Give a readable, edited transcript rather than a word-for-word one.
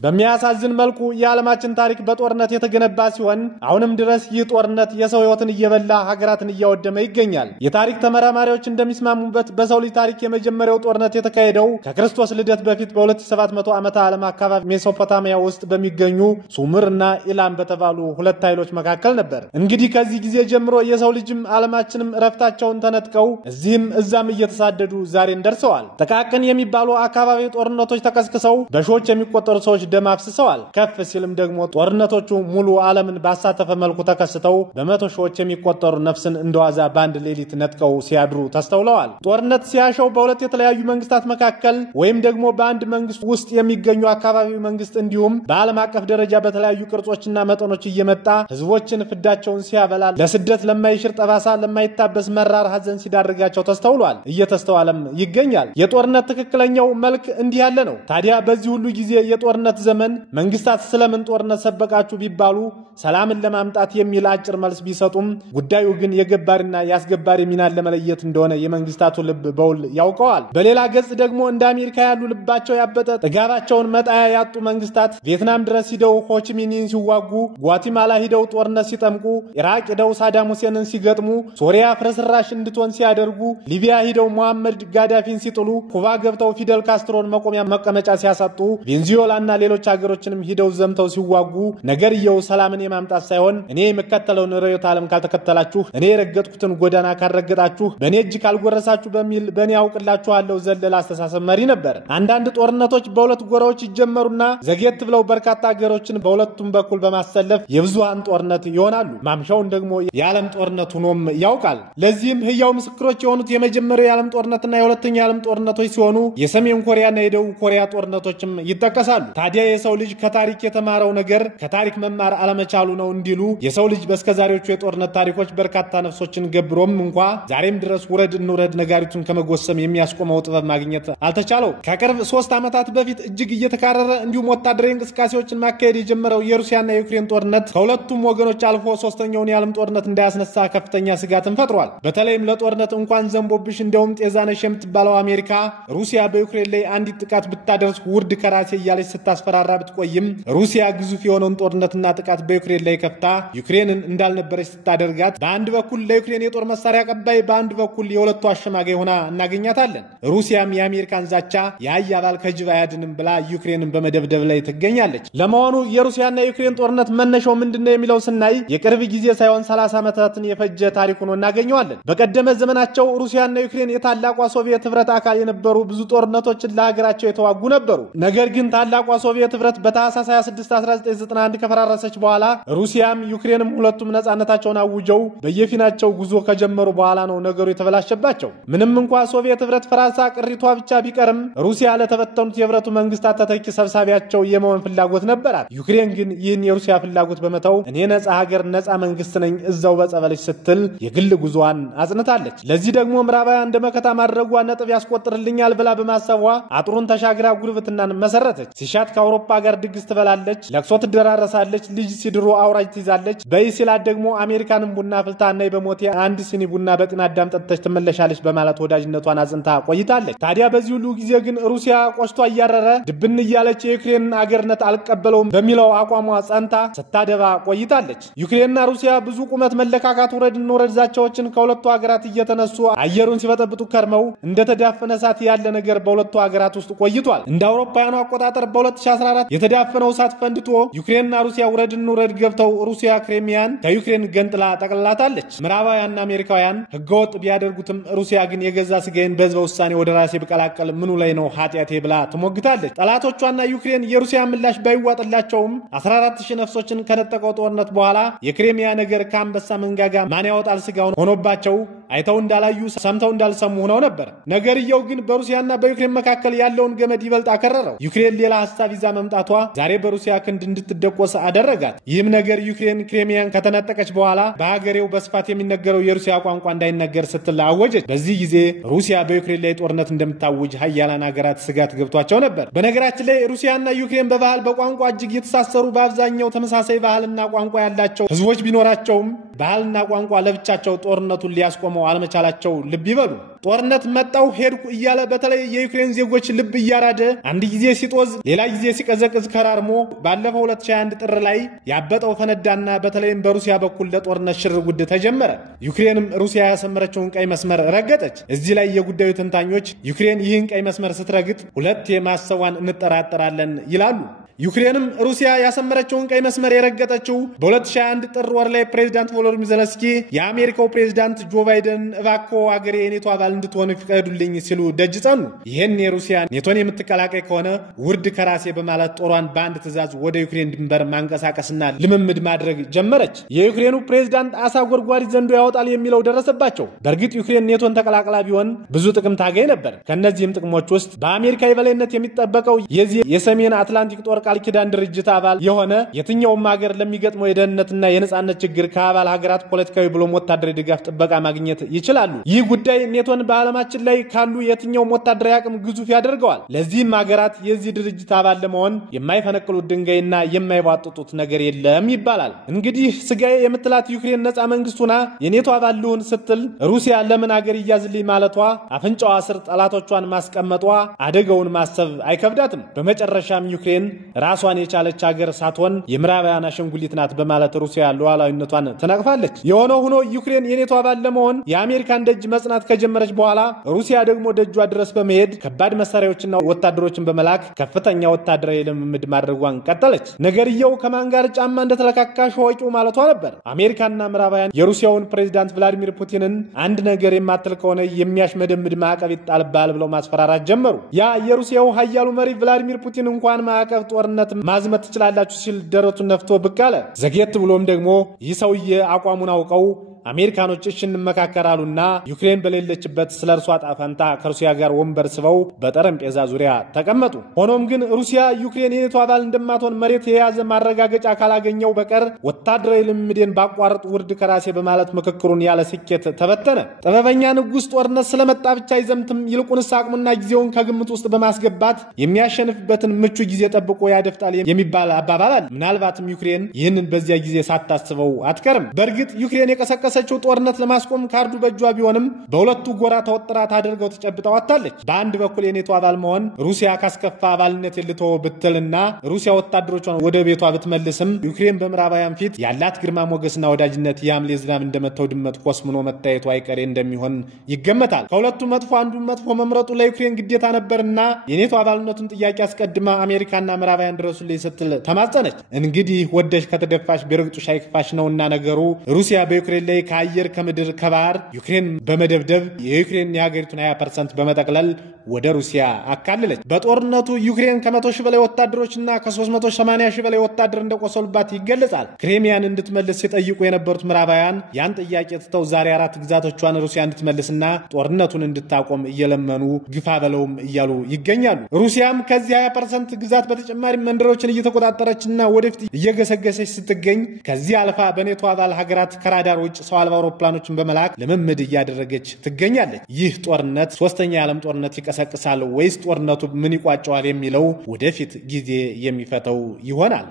በሚያሳዝን መልኩ የዓለማችን ታሪክ በጦርነት የተገነባ ሲሆን አሁንም ድረስ ይህ ጦርነት የሰው ሕይወትን እየበላ ሀገራትን እያወደመ ይገኛል። የታሪክ ተመራማሪዎች እንደሚስማሙበት በሰው ልጅ ታሪክ የመጀመሪያው ጦርነት የተካሄደው ከክርስቶስ ልደት በፊት በ2700 ዓመተ ዓለም አካባቢ ሜሶፖታሚያ ውስጥ በሚገኙ ሱምር እና ኢላም በተባሉ ሁለት ኃይሎች መካከል ነበር። እንግዲህ ከዚህ ጊዜ ጀምሮ የሰው ልጅም ዓለማችንም ረፍታቸውን ተነጥቀው እዚህም እዛም እየተሳደዱ ዛሬን ደርሰዋል። ተቃቅን የሚባሉ አካባቢ ጦርነቶች ተቀስቅሰው በሺዎች የሚቆጠሩ ሰዎች ደም አፍስሰዋል። ከፍ ሲልም ደግሞ ጦርነቶቹ ሙሉ ዓለምን ባሳተፈ መልኩ ተከስተው በመቶ ሺዎች የሚቆጠሩ ነፍስን እንደዋዛ ባንድ ሌሊት ነጥቀው ሲያድሩ ተስተውለዋል። ጦርነት ሲያሸው በሁለት የተለያዩ መንግስታት መካከል ወይም ደግሞ በአንድ መንግስት ውስጥ የሚገኙ አካባቢ መንግስት እንዲሁም በዓለም አቀፍ ደረጃ በተለያዩ ቅርጾችና መጠኖች እየመጣ ህዝቦችን ፍዳቸውን ሲያበላ ለስደት ለማይሽር ጠባሳ ለማይታበስ መራር ሐዘን ሲዳርጋቸው ተስተውሏል፣ እየተስተዋለም ይገኛል። የጦርነት ትክክለኛው መልክ እንዲህ ያለ ነው። ታዲያ በዚህ ሁሉ ጊዜ የጦርነት ዘመን መንግስታት ስለምን ጦርነት ሰበቃችሁ ቢባሉ ሰላምን ለማምጣት የሚል አጭር መልስ ቢሰጡም ጉዳዩ ግን የገባሪና ያስገባሪ ሚናን ለመለየት እንደሆነ የመንግስታቱ ልብ በውል ያውቀዋል። በሌላ ገጽ ደግሞ እንደ አሜሪካ ያሉ ልባቸው ያበጠ ጥጋባቸውን መጣያ ያጡ መንግስታት ቪየትናም ድረስ ሂደው ሆቺሚኒን ሲዋጉ፣ ጓቲማላ ሂደው ጦርነት ሲጠምቁ፣ ኢራቅ ሂደው ሳዳም ሁሴንን ሲገጥሙ፣ ሶሪያ ፍርስራሽ እንድትሆን ሲያደርጉ፣ ሊቢያ ሂደው ሙሐመድ ጋዳፊን ሲጥሉ፣ ኩባ ገብተው ፊደል ካስትሮን መቆሚያ መቀመጫ ሲያሳጡ፣ ቬንዙዌላና ሌሎች ሀገሮችንም ሂደው ዘምተው ሲዋጉ ነገርየው ሰላምን የማምጣት ሳይሆን እኔ የምከተለውን ርዕዮተ ዓለም ካልተከተላችሁ፣ እኔ የረገጥኩትን ጎዳና ካልረገጣችሁ፣ በእኔ እጅ ካልጎረሳችሁ በሚል በእኔ ያውቅላችኋለሁ ዘለል አስተሳሰብ መሪ ነበር። አንዳንድ ጦርነቶች በሁለት ጎራዎች ይጀመሩና ዘግየት ብለው በርካታ ሀገሮችን በሁለቱም በኩል በማሰለፍ የብዙሃን ጦርነት ይሆናሉ። ማምሻውን ደግሞ የዓለም ጦርነት ሆኖም ያውቃል። ለዚህም ህያው ምስክሮች የሆኑት የመጀመሪያው የዓለም ጦርነትና የሁለተኛው የዓለም ጦርነቶች ሲሆኑ የሰሜን ኮሪያና የደቡብ ኮሪያ ጦርነቶችም ይጠቀሳሉ። ታዲያ የሰው ልጅ ከታሪክ የተማረው ነገር ከታሪክ መማር አለመቻሉ ነው እንዲሉ የሰው ልጅ በስከዛሬዎቹ የጦርነት ታሪኮች በርካታ ነፍሶችን ገብሮም እንኳ ዛሬም ድረስ ውረድ እንውረድ ነጋሪቱን ከመጎሰም የሚያስቆመው ጥበብ ማግኘት አልተቻለው። ከቅርብ 3 ዓመታት በፊት እጅግ እየተካረረ እንዲሁም ወታደራዊ እንቅስቃሴዎችን ማካሄድ የጀመረው የሩሲያና የዩክሬን ጦርነት ከሁለቱም ወገኖች አልፎ ሶስተኛውን የዓለም ጦርነት እንዳያስነሳ ከፍተኛ ስጋትን ፈጥሯል። በተለይም ለጦርነት እንኳን ዘንቦብሽ እንደውም ጤዛነሽ የምትባለው አሜሪካ ሩሲያ በዩክሬን ላይ አንዲት ጥቃት ብታደርስ ውርድ ከራሴ እያለች ስታስፈራራ ብትቆይም ሩሲያ ግዙፍ የሆነውን ጦርነትና ጥቃት በዩክሬን ላይ ከፍታ ዩክሬንን እንዳልነበረች ስታደርጋት በአንድ በኩል ለዩክሬን የጦር መሳሪያ ቀባይ፣ በአንድ በኩል የሁለቱ አሸማጋይ ሆና እናገኛታለን። ሩሲያም የአሜሪካን ዛቻ የአህያ ባል ከጅብ አያድንም ብላ ዩክሬንን በመደብደብ ላይ ትገኛለች። ለመሆኑ የሩሲያና የዩክሬን ጦርነት መነሻው ምንድነው የሚለው ስናይ የቅርብ ጊዜ ሳይሆን 30 ዓመታትን የፈጀ ታሪክ ሆኖ እናገኘዋለን። በቀደመ ዘመናቸው ሩሲያና ዩክሬን የታላቋ ሶቪየት ህብረት አካል የነበሩ ብዙ ጦርነቶችን ለሀገራቸው የተዋጉ ነበሩ። ነገር ግን ታላቋ ሶቪየት ህብረት በታህሳስ 26 1991 ከፈራረሰች በኋላ ሩሲያም ዩክሬንም ሁለቱም ነፃነታቸውን አውጀው በየፊናቸው ጉዞ ከጀመሩ በኋላ ነው ነገሩ የተበላሸባቸው። ምንም እንኳን ሶቪየት ህብረት ፈራርሳ ቅሪቷ ብቻ ቢቀርም ሩሲያ ለተበተኑት የህብረቱ መንግስታት ተተኪ ሰብሳቢያቸው የመሆን ፍላጎት ነበራት። ዩክሬን ግን ይህን የሩሲያ ፍላጎት በመተው እኔ ነፃ ሀገር ነፃ መንግስት ነኝ እዛው በጸበለች ስትል የግል ጉዞዋን አጽንታለች። ለዚህ ደግሞ ምዕራባውያን እንደመከታ ማድረጓ ነጥብ ያስቆጥርልኛል ብላ በማሰቧ አጥሩን ተሻግራ ጉርብትናን መሰረተች። ሲሻት ከአውሮፓ ጋር ድግስ ትበላለች፣ ለቅሶ ትደራረሳለች፣ ልጅ ሲድሮ አውራጅ ትይዛለች። በይሲላት ደግሞ አሜሪካንን ቡና ፍልታና በሞቴ አንድ ሲኒ ቡና በጤና አዳም ጠጥተሽ ትመለሻለች በማለት ወዳጅነቷን አጽንታ ቆይታለች። ታዲያ በዚህ ሁሉ ጊዜ ግን ሩሲያ ቆሽቷ እያረረ ድብን እያለች የዩክሬንን አገርነት አልቀበለውም በሚለው አቋሟ ጸንታ ስታደባ ቆይታለች። ዩክሬንና ሩሲያ ብዙ ቁመት መለካካት ወረድ ዛቻዎችን ከሁለቱ ሀገራት እየተነሱ አየሩን ሲበጠብጡ ከርመው እንደተዳፈነ እሳት ያለ ነገር በሁለቱ ሀገራት ውስጥ ቆይቷል። እንደ አውሮፓውያኑ አቆጣጠር በ2014 የተዳፈነው እሳት ፈንድቶ ዩክሬንና ሩሲያ ውረድ ገብተው ሩሲያ ክሬሚያን ከዩክሬን ገንጥላ ጠቅልላታለች። ምዕራባውያንና አሜሪካውያን ህገወጥ ቢያደርጉትም ሩሲያ ግን የገዛ ስጋዬን በህዝበ ውሳኔ ወደ ራሴ ብቀላቀል ምኑ ላይ ነው ኃጢአቴ ብላ ትሞግታለች። ጠላቶቿና ዩክሬን የሩሲያ ምላሽ ባይዋጥላቸውም 14000 ነፍሶችን ከነጠቀው ጦርነት በኋላ የክሬሚያ ነገር ከአንበሳ መንጋጋ ማን ያወጣል ስጋውን ሆኖባቸው አይተው እንዳላዩ ሰምተው እንዳልሰሙ ሆነው ነበር። ነገርየው ግን በሩሲያና በዩክሬን መካከል ያለውን ገመድ ይበልጥ አከረረው። ዩክሬን ሌላ ሐሳብ ይዛ መምጣቷ ዛሬ በሩሲያ ክንድ እንድትደቆስ አደረጋት። ይህም ነገር ዩክሬን ክሬሚያን ከተነጠቀች በኋላ በሀገሬው በስፋት የሚነገረው የሩሲያ ቋንቋ እንዳይነገር ስትል አወጀች። በዚህ ጊዜ ሩሲያ በዩክሬን ላይ ጦርነት እንደምታውጅ ሀያላን ሀገራት ስጋት ገብቷቸው ነበር። በነገራችን ላይ ሩሲያና ዩክሬን በባህል በቋንቋ እጅግ የተሳሰሩ በአብዛኛው ተመሳሳይ ባህልና ቋንቋ ያላቸው ህዝቦች ቢኖራቸውም ባህልና ቋንቋ ለብቻቸው ጦርነቱን ሊያስቆመው አለመቻላቸው ልብ ይበሉ። ጦርነት መጣው ሄድኩ እያለ በተለይ የዩክሬን ዜጎች ልብ እያራደ አንድ ጊዜ ሲጦዝ ሌላ ጊዜ ሲቀዘቅዝ ከራርሞ ባለፈው 2021 ጥር ላይ ያበጠው ፈነዳና በተለይም በሩሲያ በኩል ለጦርነት ሽርጉድ ተጀመረ። ዩክሬንም ሩሲያ ያሰመረችውን ቀይ መስመር ረገጠች። እዚህ ላይ የጉዳዩ ተንታኞች ዩክሬን ይህን ቀይ መስመር ስትረግጥ ሁለት የማሰዋን እንጠራጠራለን ይላሉ። ዩክሬንም ሩሲያ ያሰመረችውን ቀይ መስመር የረገጠችው በ2021 ጥር ወር ላይ ፕሬዝዳንት ቮሎዲሚር ዜሌንስኪ የአሜሪካው ፕሬዝዳንት ጆ ባይደን እባክዎ አገሬ የኔቶ አባል እንድትሆኑ ይፍቀዱልኝ ሲሉ ደጅ ጸኑ። ይህን የሩሲያ ኔቶን የምትቀላቀይ ከሆነ ውርድ ከራሴ በማለት ጦሯን በአንድ ትዕዛዝ ወደ ዩክሬን ድንበር ማንቀሳቀስና ልምምድ ማድረግ ጀመረች። የዩክሬኑ ፕሬዝዳንት አሳ ጎርጓሪ ዘንዶ ያወጣል የሚለው ደረሰባቸው። በእርግጥ ዩክሬን ኔቶን ተቀላቅላ ቢሆን ብዙ ጥቅም ታገኝ ነበር። ከነዚህም ጥቅሞች ውስጥ በአሜሪካ የበላይነት የሚጠበቀው የዚህ የሰሜን አትላንቲክ ጦር ቃል ኪዳን ድርጅት አባል የሆነ የትኛውም ሀገር ለሚገጥመው የደህንነትና የነጻነት ችግር ከአባል ሀገራት ፖለቲካዊ ብሎም ወታደራዊ ድጋፍ ጥበቃ ማግኘት ይችላሉ። ይህ ጉዳይ ኔቶን በዓለማችን ላይ ካሉ የትኛውም ወታደራዊ አቅም ግዙፍ ያደርገዋል። ለዚህም ሀገራት የዚህ ድርጅት አባል ለመሆን የማይፈነቅሉት ድንጋይና የማይቧጥጡት ነገር የለም ይባላል። እንግዲህ ስጋዬ የምትላት ዩክሬን ነጻ መንግስቱና የኔቶ አባል ልሁን ስትል ሩሲያ ለምን ሀገር ይያዝልኝ ማለቷ አፍንጫዋ ስር ጠላቶቿን ማስቀመጧ አደጋውን ማሰብ አይከብዳትም። በመጨረሻም ዩክሬን ራሷን የቻለች ሀገር ሳትሆን የምዕራባውያን አሸንጉሊት ናት በማለት ሩሲያ ሉዓላዊነቷን ተነቅፋለች። የሆነ ሆኖ ዩክሬን የኔቶ አባል ለመሆን የአሜሪካን ደጅ መጽናት ከጀመረች በኋላ ሩሲያ ደግሞ ደጇ ድረስ በመሄድ ከባድ መሳሪያዎችና ወታደሮችን በመላክ ከፍተኛ ወታደራዊ ልምምድ ማድረጓን ቀጠለች። ነገርየው ከማን ጋር ጫማ እንደተለካካ ሾቂው ማለቷ ነበር። አሜሪካና ምዕራባውያን የሩሲያውን ፕሬዝዳንት ቭላዲሚር ፑቲንን አንድ ነገር የማትል ከሆነ የሚያሽመደምድ ማዕቀብ ይጣልባል ብለው ማስፈራራት ጀመሩ። ያ የሩሲያው ኃያሉ መሪ ቭላዲሚር ፑቲን እንኳን ማዕቀብ ጦርነት ማዝመት ትችላላችሁ ሲል ደረቱን ነፍቶ ብቅ አለ። ዘግየት ብሎም ደግሞ ይህ ሰውዬ አቋሙን አውቀው አሜሪካኖች እሺ እንመካከራሉና ዩክሬን በሌለችበት ስለ እርሷ ጣፈንታ ከሩሲያ ጋር ወንበር ስበው በጠረጴዛ ዙሪያ ተቀመጡ። ሆኖም ግን ሩሲያ ዩክሬን የኔቶ አባል እንደማትሆን መሬት የያዘ ማረጋገጫ ካላገኘው በቀር ወታደራዊ ልምምዴን ባቋርጥ ውርድ ከራሴ በማለት ምክክሩን ያለ ስኬት ተበተነ። ጥበበኛ ንጉስ ጦርነት ስለመጣ ብቻ አይዘምትም፣ ይልቁንስ አቅሙና ጊዜውን ከግምት ውስጥ በማስገባት የሚያሸንፍበትን ምቹ ጊዜ ጠብቆ ያደፍጣል የሚባል አባባል አለ። ምናልባትም ዩክሬን ይህንን በዚያ ጊዜ ሳታስበው አትቀርም። በእርግጥ ዩክሬን የቀሰቀሰችው ጦርነት ለማስቆም ካርዱ በእጇ ቢሆንም በሁለቱ ጎራ ተወጥራ ታደርገው ተጨብጠው አታለች። በአንድ በኩል የኔቶ አባል መሆን ሩሲያ ካስከፋ አባልነት ልትተው ብትልና ሩሲያ ወታደሮቿን ወደ ቤቷ ብትመልስም ዩክሬን በምዕራባውያን ፊት ያላት ግርማ ሞገስና ወዳጅነት የሐምሌ ዝናብ እንደመተው ድመት ኮስምኖ መታየቱ አይቀሬ እንደሚሆን ይገመታል። ከሁለቱ መጥፎ አንዱን መጥፎ መምረጡ ለዩክሬን ግዴታ ነበርና የኔቶ አባልነቱን ጥያቄ አስቀድማ አሜሪካና ምዕራባውያን ድረሱልኝ ስትል ተማጸነች። እንግዲህ ወደሽ ከተደፋሽ ቢረግጡሽ አይክፋሽ ነውና ነገሩ ሩሲያ በዩክሬን ላይ ከአየር ከምድር ከባህር ዩክሬን በመደብደብ የዩክሬን የሀገሪቱን 20% በመጠቅለል ወደ ሩሲያ አካለለች። በጦርነቱ ዩክሬን ከ100 ሺህ በላይ ወታደሮችና ከ380 ሺህ በላይ ወታደር እንደቆሰሉባት ይገለጻል። ክሬሚያን እንድትመልስ ሲጠይቁ የነበሩት ምዕራባውያን ያን ጥያቄ ትተው ዛሬ 4 ግዛቶቿን ሩሲያ እንድትመልስና ጦርነቱን እንድታቆም እየለመኑ ግፋ በለውም እያሉ ይገኛሉ። ሩሲያም ከዚህ 20% ግዛት በተጨማሪ መንደሮችን እየተቆጣጠረችና ወደፊት እየገሰገሰች ስትገኝ ከዚህ አልፋ በኔቶ አባል ሀገራት ከራዳር ውጭ ሰው አልባ አውሮፕላኖችን በመላክ ልምምድ እያደረገች ትገኛለች። ይህ ጦርነት ሶስተኛ የዓለም ጦርነት ይቀሰቅሳል ወይስ ጦርነቱ ምን ይቋጨዋል የሚለው ወደፊት ጊዜ የሚፈተው ይሆናል።